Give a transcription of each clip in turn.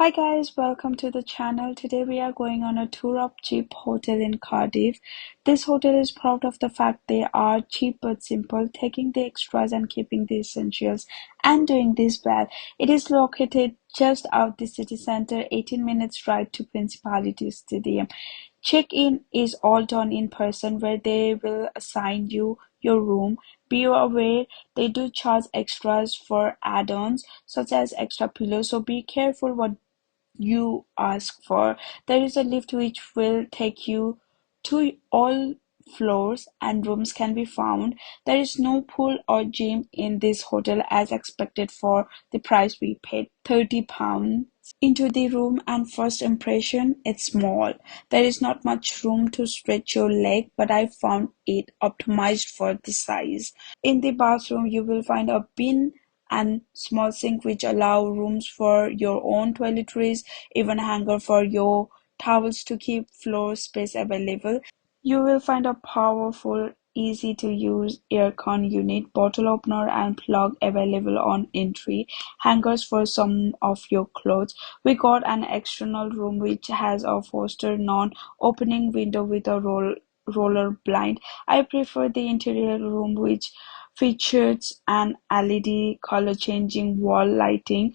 Hi guys, welcome to the channel. Today we are going on a tour of cheap hotel in Cardiff. This hotel is proud of the fact they are cheap but simple, taking the extras and keeping the essentials and doing this well. It is located just out the city center, 18 minutes drive to Principality Stadium. Check-in is all done in person where they will assign you your room. Be aware they do charge extras for add-ons such as extra pillows, so be careful what you ask for. There is a lift which will take you to all floors and rooms can be found. There is no pool or gym in this hotel as expected for the price we paid, £30. Into the room and first impression, it's small. There is not much room to stretch your leg, but I found it optimized for the size. In the bathroom, you will find a bin and small sink which allow rooms for your own toiletries, even hanger for your towels to keep floor space available. You will find a powerful, easy to use aircon unit, bottle opener and plug available on entry, hangers for some of your clothes. We got an external room which has a Foster non-opening window with a roller blind. I prefer the interior room which features an LED color changing wall lighting.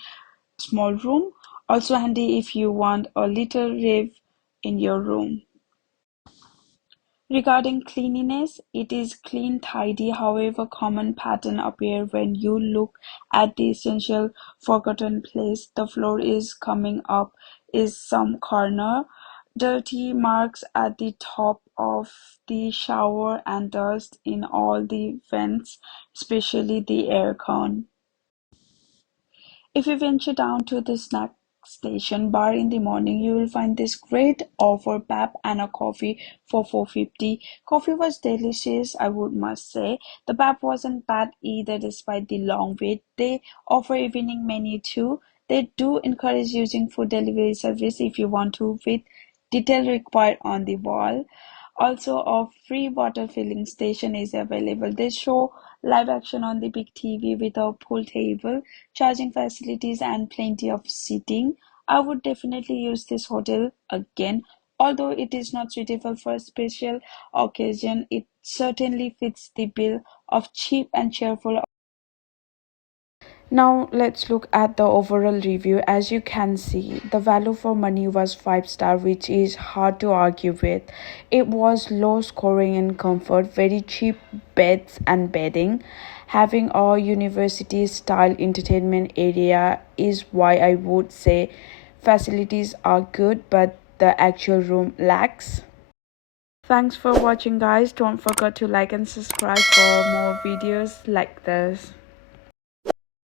Small room, also handy if you want a little rave in your room. Regarding cleanliness, it is clean, tidy, however common pattern appear when you look at the essential forgotten place. The floor is coming up is some corner, dirty marks at the top of the shower and dust in all the vents, especially the aircon. If you venture down to the snack station bar in the morning, you will find this great offer pap and a coffee for 4.50. Coffee was delicious, I would must say. The pap wasn't bad either despite the long wait. They offer evening menu too. They do encourage using food delivery service if you want to, with detail required on the wall. Also, a free water filling station is available. They show live action on the big TV with a pool table, charging facilities, and plenty of seating. I would definitely use this hotel again. Although it is not suitable for a special occasion, it certainly fits the bill of cheap and cheerful. Now let's look at the overall review. As you can see, the value for money was 5 star, which is hard to argue with. It was low scoring in comfort, very cheap beds and bedding. Having a university style entertainment area is why I would say facilities are good, but the actual room lacks. Thanks for watching guys. Don't forget to like and subscribe for more videos like this.